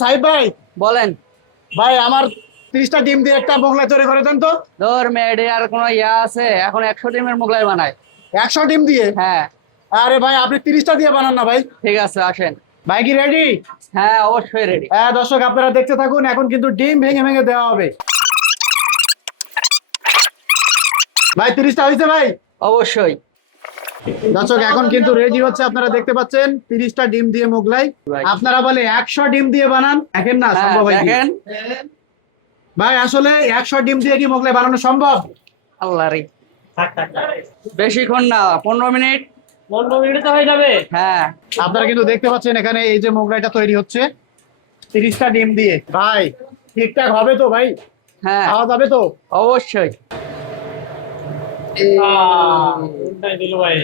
সাহিব ভাই, বলেন। ভাই আমার 30টা ডিম দিয়ে একটা মোগলাই তৈরি করে দেন তো। ধর মেয়েডি আর কোনো ইয়া আছে? এখন 100 ডিমের মোগলাই বানায়। 100 ডিম দিয়ে? হ্যাঁ। আরে ভাই আপনি 30টা দিয়ে বানান না ভাই। ঠিক আছে, আসেন। ভাই কি রেডি? হ্যাঁ, অবশ্যই রেডি। হ্যাঁ দর্শক আপনারা দেখতে থাকুন, এখন কিন্তু ডিম ভেঙে ভেঙে দেওয়া হবে। ভাই 30টা হয়েছে ভাই? অবশ্যই। দর্শক এখন কিন্তু রেডি হচ্ছে, আপনারা দেখতে পাচ্ছেন 30টা ডিম দিয়ে মোগলাই। ভাই। আপনারা বলে 100 ডিম দিয়ে বানান, দেখেন না হ্যাঁ, সম্ভব হয় কি? দেখেন। ভাই আসলে 100 ডিম দিয়ে কি মোগলাই বানানো সম্ভব? আল্লাহ রে, বেশিক্ষণ না, 15 মিনিট। 15 মিনিটে তো হয়ে যাবে। হ্যাঁ। আপনারা কিন্তু দেখতে পাচ্ছেন এখানে এই যে মোগলাইটা তৈরি হচ্ছে 30টা ডিম দিয়ে। ভাই ঠিকঠাক হবে তো ভাই? হ্যাঁ, খাওয়া যাবে তো? অবশ্যই। কোনটাই দিল ভাই?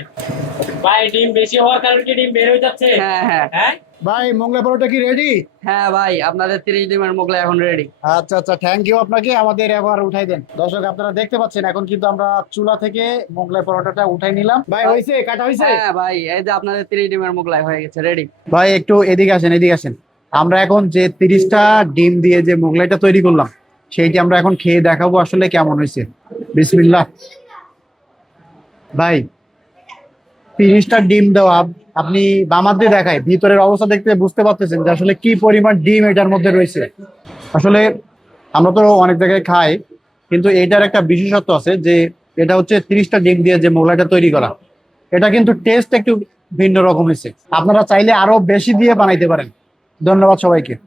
ভাই ডিম বেশি হওয়ার কারণে কি ডিম বের হয়ে যাচ্ছে? হ্যাঁ হ্যাঁ হ্যাঁ ভাই মোগলাই পরোটা কি রেডি? হ্যাঁ ভাই, আপনাদের 30 ডিমের মোগলাই এখন রেডি। আচ্ছা আচ্ছা, থ্যাংক ইউ আপনাকে, আমাদের এবার উঠাই দেন। দর্শক আপনারা দেখতে পাচ্ছেন এখন কিন্তু আমরা চুলা থেকে মোগলাই পরোটাটা উঠাই নিলাম। ভাই হয়েছে, কাটা হয়েছে? হ্যাঁ ভাই, এই যে আপনাদের 30 ডিমের মোগলাই হয়ে গেছে, রেডি। ভাই একটু এদিকে আসেন, এদিকে আসেন। আমরা এখন যে 30টা ডিম দিয়ে যে মোগলাইটা তৈরি করলাম সেইটি আমরা এখন খেয়ে দেখাবো আসলে কেমন হয়েছে। বিসমিল্লাহ। ভাই 30টা ডিম দেওয়া, আপনি বামাত দিয়ে দেখায় ভিতরের অবস্থা দেখতে বুঝতে পারতেছেন যে আসলে কি পরিমাণ ডিম এটার মধ্যে রয়েছে। আসলে আমরা তো অনেক জায়গায় খাই, কিন্তু এটার একটা বিশেষত্ব আছে যে এটা হচ্ছে 30টা ডিম দিয়ে যে মোগলাইটা তৈরি করা, এটা কিন্তু টেস্ট একটু ভিন্ন রকম হয়েছে। আপনারা চাইলে আরো বেশি দিয়ে বানাইতে পারেন। ধন্যবাদ সবাইকে।